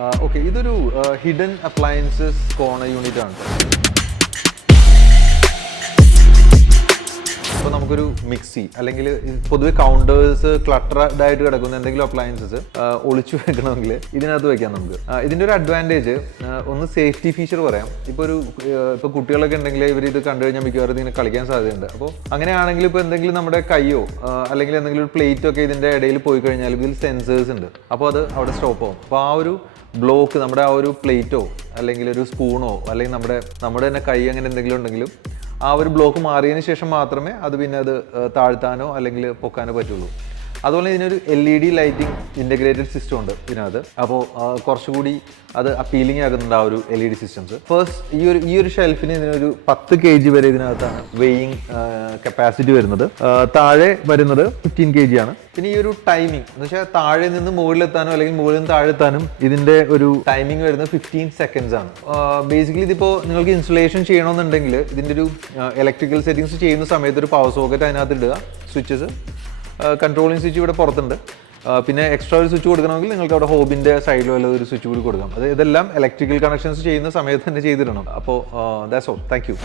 Okay, ഇതൊരു hidden appliances corner unit ആണ്. ഇപ്പോൾ നമുക്കൊരു മിക്സി അല്ലെങ്കിൽ പൊതുവെ കൗണ്ടേഴ്സ് ക്ലട്ടർഡ് ആയിട്ട് കിടക്കുന്ന എന്തെങ്കിലും അപ്ലയൻസസ് ഒളിച്ചു വെക്കണമെങ്കിൽ ഇതിനകത്ത് വെക്കാം നമുക്ക്. ഇതിൻ്റെ ഒരു അഡ്വാൻറ്റേജ് ഒന്ന് സേഫ്റ്റി ഫീച്ചർ പറയാം. ഇപ്പോൾ കുട്ടികളൊക്കെ ഉണ്ടെങ്കിൽ ഇവർ ഇത് കണ്ടു കഴിഞ്ഞാൽ മിക്കവാറും ഇങ്ങനെ കളിക്കാൻ സാധ്യതയുണ്ട്. അപ്പോൾ അങ്ങനെയാണെങ്കിൽ ഇപ്പോൾ എന്തെങ്കിലും നമ്മുടെ കൈയോ അല്ലെങ്കിൽ എന്തെങ്കിലും ഒരു പ്ലേറ്റോ ഒക്കെ ഇതിൻ്റെ ഇടയിൽ പോയി കഴിഞ്ഞാൽ ഇതിൽ സെൻസേഴ്സ് ഉണ്ട്. അപ്പോൾ അത് അവിടെ സ്റ്റോപ്പ് ആവും. അപ്പോൾ ആ ഒരു ബ്ലോക്ക് നമ്മുടെ ആ ഒരു പ്ലേറ്റോ അല്ലെങ്കിൽ ഒരു സ്പൂണോ അല്ലെങ്കിൽ നമ്മുടെ തന്നെ കൈ അങ്ങനെ എന്തെങ്കിലും ഉണ്ടെങ്കിലും ആ ഒരു ബ്ലോക്ക് മാറിയതിന് ശേഷം മാത്രമേ അത് പിന്നെ അത് താഴ്ത്താനോ അല്ലെങ്കിൽ പൊക്കാനോ പറ്റുള്ളൂ. അതുപോലെ ഇതിനൊരു LED ലൈറ്റിംഗ് ഇൻ്റഗ്രേറ്റഡ് സിസ്റ്റം ഉണ്ട് ഇതിനകത്ത്. അപ്പോൾ കുറച്ചുകൂടി അത് അപ്പീലിംഗ് ആകുന്നുണ്ട് ആ ഒരു LED സിസ്റ്റംസ്. ഫസ്റ്റ് ഈ ഒരു ഷെൽഫിന് ഇതിനൊരു 10 kg വരെ ഇതിനകത്താണ് വെയിങ് കപ്പാസിറ്റി വരുന്നത്. താഴെ വരുന്നത് 15 kg ആണ്. പിന്നെ ഈ ഒരു ടൈമിംഗ് എന്ന് വെച്ചാൽ താഴെ നിന്ന് മുകളിലെത്താനോ അല്ലെങ്കിൽ മുകളിൽ നിന്ന് താഴെ എത്താനും ഇതിൻ്റെ ഒരു ടൈമിംഗ് വരുന്നത് 15 seconds ആണ്. ബേസിക്കലി ഇതിപ്പോൾ നിങ്ങൾക്ക് ഇൻസ്റ്റലേഷൻ ചെയ്യണമെന്നുണ്ടെങ്കിൽ ഇതിൻ്റെ ഒരു ഇലക്ട്രിക്കൽ സെറ്റിങ്സ് ചെയ്യുന്ന സമയത്ത് ഒരു പവർ സോക്കറ്റ് അതിനകത്ത് ഇടുക, സ്വിച്ചസ്, കൺട്രോളിങ് സ്വിച്ച് ഇവിടെ പുറത്തുണ്ട്. പിന്നെ എക്സ്ട്രാ ഒരു സ്വിച്ച് കൊടുക്കണമെങ്കിൽ നിങ്ങൾക്ക് അവിടെ ഹോബിൻ്റെ സൈഡിലോ അല്ലെങ്കിൽ ഒരു സ്വിച്ച് കൂടി കൊടുക്കാം. ഇതെല്ലാം ഇലക്ട്രിക്കൽ കണക്ഷൻസ് ചെയ്യുന്ന സമയത്ത് തന്നെ ചെയ്തിടണം. അപ്പോൾ ദാറ്റ്സ് ഓൾ. Thank you.